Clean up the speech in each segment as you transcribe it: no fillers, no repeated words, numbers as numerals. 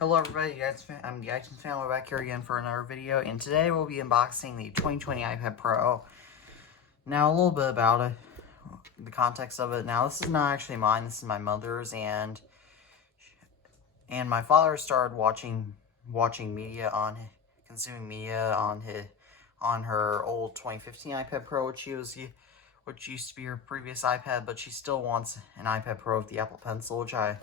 Hello everybody, I'm the iTunes fan. We're back here again for another video, and today we'll be unboxing the 2020 iPad Pro. Now a little bit about it, the context of it. Now this is not actually mine, this is my mother's, and my father started watching media consuming media on her old 2015 iPad Pro, which used to be her previous iPad, but she still wants an iPad Pro with the Apple Pencil, which I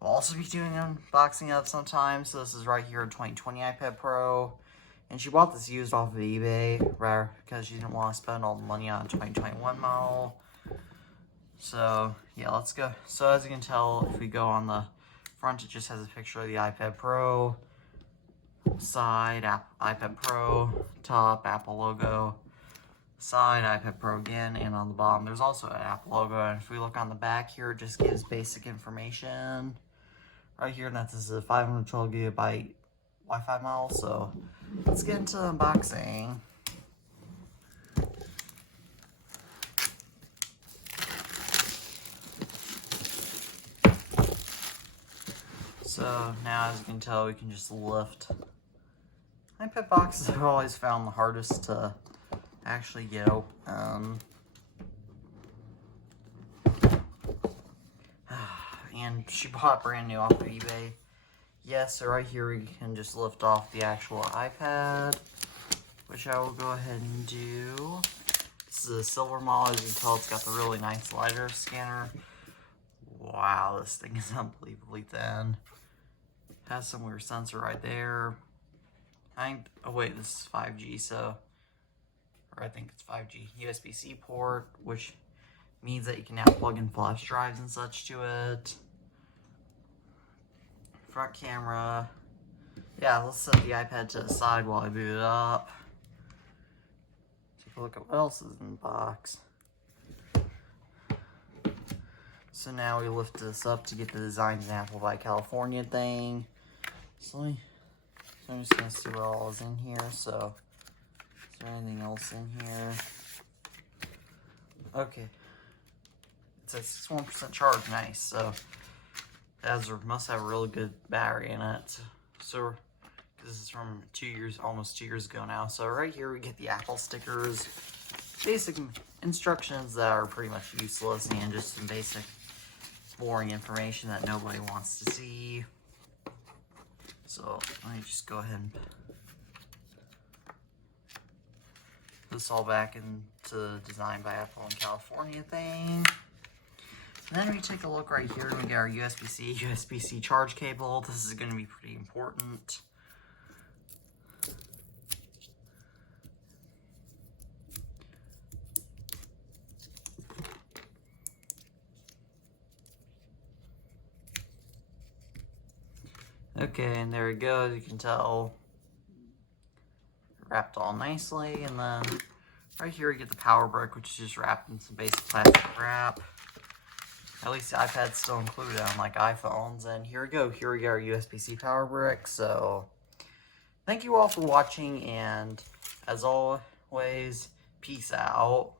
will also be doing an unboxing of sometime. So this is right here, a 2020 iPad Pro. And she bought this used off of eBay, rather, because she didn't want to spend all the money on a 2021 model. So, yeah, let's go. So as you can tell, if we go on the front, it just has a picture of the iPad Pro. Side, iPad Pro. Top, Apple logo. Side, iPad Pro again, and on the bottom there's also an Apple logo. And if we look on the back here, it just gives basic information right here, and that this is a 512 gigabyte Wi-Fi model. So let's get into the unboxing. So now, as you can tell, we can just lift. iPad boxes I've always found the hardest to actually get open. And she bought brand new off of eBay. Yes, so right here we can just lift off the actual iPad, which I will go ahead and do. This is a silver model. As you can tell, it's got the really nice LiDAR scanner. Wow, this thing is unbelievably thin. Has some weird sensor right there. Oh wait, this is 5G, so, or I think it's 5G USB-C port, which means that you can now plug in flash drives and such to it. Front camera. Yeah, let's set the iPad to the side while I boot it up. Take a look at what else is in the box. So now we lift this up to get the Designs in Apple by California thing. So I'm just gonna see what all is in here. So, is there anything else in here? Okay. It says 61% charge, nice. So, must have a really good battery in it. So, this is from almost 2 years ago now. So right here we get the Apple stickers, basic instructions that are pretty much useless, and just some basic boring information that nobody wants to see. So let me just go ahead and put this all back into the Design by Apple in California thing. And then we take a look right here, and we get our USB-C charge cable. This is going to be pretty important. Okay, and there we go. As you can tell, wrapped all nicely. And then right here we get the power brick, which is just wrapped in some basic plastic wrap. At least the iPad's still included, unlike iPhones. And here we go. Here we get our USB-C power brick. So thank you all for watching, and as always, peace out.